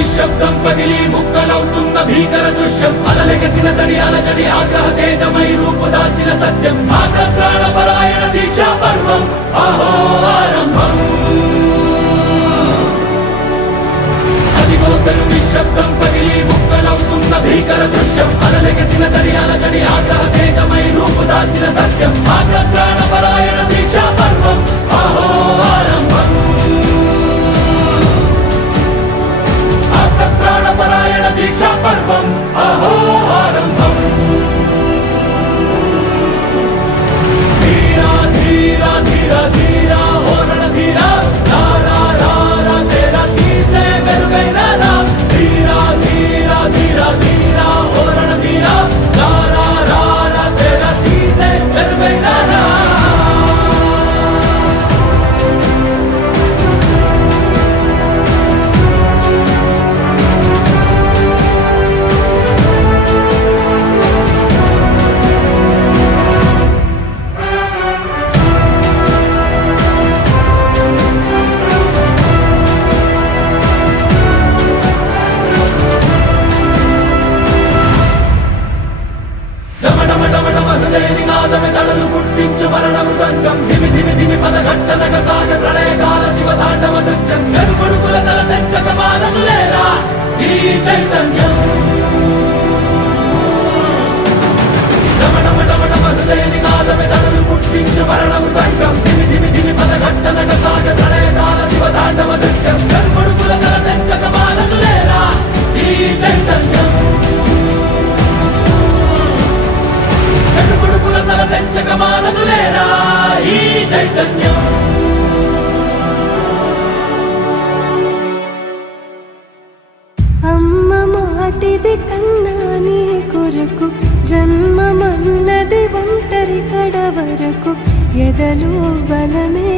నిశ్శబ్దం పగిలి ముక్కలవుతున్న భీకర దృశ్యం అలలెగసిన తడి అలజడి ఆగ్రహ తేజమై రూపు దాల్చిన సత్యం ఆగ్రత్రాణ పరాయణ దీక్షా పర్వం అహో ఆరంభం అదిగోతలు నిశ్శబ్దం పగిలి ముక్కలవుతున్న భీకర దృశ్యం అలలెగసిన తడి అలజడి ఆగ్రహ తేజమై రూపు దాల్చిన సత్యం ఆగ్రత్రాణ పరాయణ దీక్షా పర్వం అహో ఆరంభం ప్రాణపరాయణ దీక్షా పర్వం అహో ఆరంభం ధీరా ధీరా ధీరా ధీరా ఓరణ ధీరా రారా రారా తేరా తీసే మెరుగైన రా ధీరా ధీరా ధీరా ధీరా ఓరణ ధీరా రారా రారా తేరా తీసే మెరుగైన రా తడలు పుట్టించు మరణ మృదంగం ధిమి ధిమి ధిమి పదఘట్టనగ సాగ ప్రళయకాల శివ తాండవ నృత్యం చెరుపడుకుల తల తెంచక మానదులేరా ఈ చైతన్యం హృదయ నినాదమే తడలు పుట్టించు మరణ మృదంగం ధిమి ధిమి ధిమి పదఘట్టనగ సాగ ప్రళయకాల శివ తాండవ నృత్యం చెరుపడుకుల తల తెంచక మానదులేరా ఈ చైతన్యం తల తెంచక మానదులేరా ఈ చైతన్యం అమ్మ మాటిది కన్నా నీ కొరకు జన్మమన్నది ఒంటరి కడ వరకు ఎదలో బలమే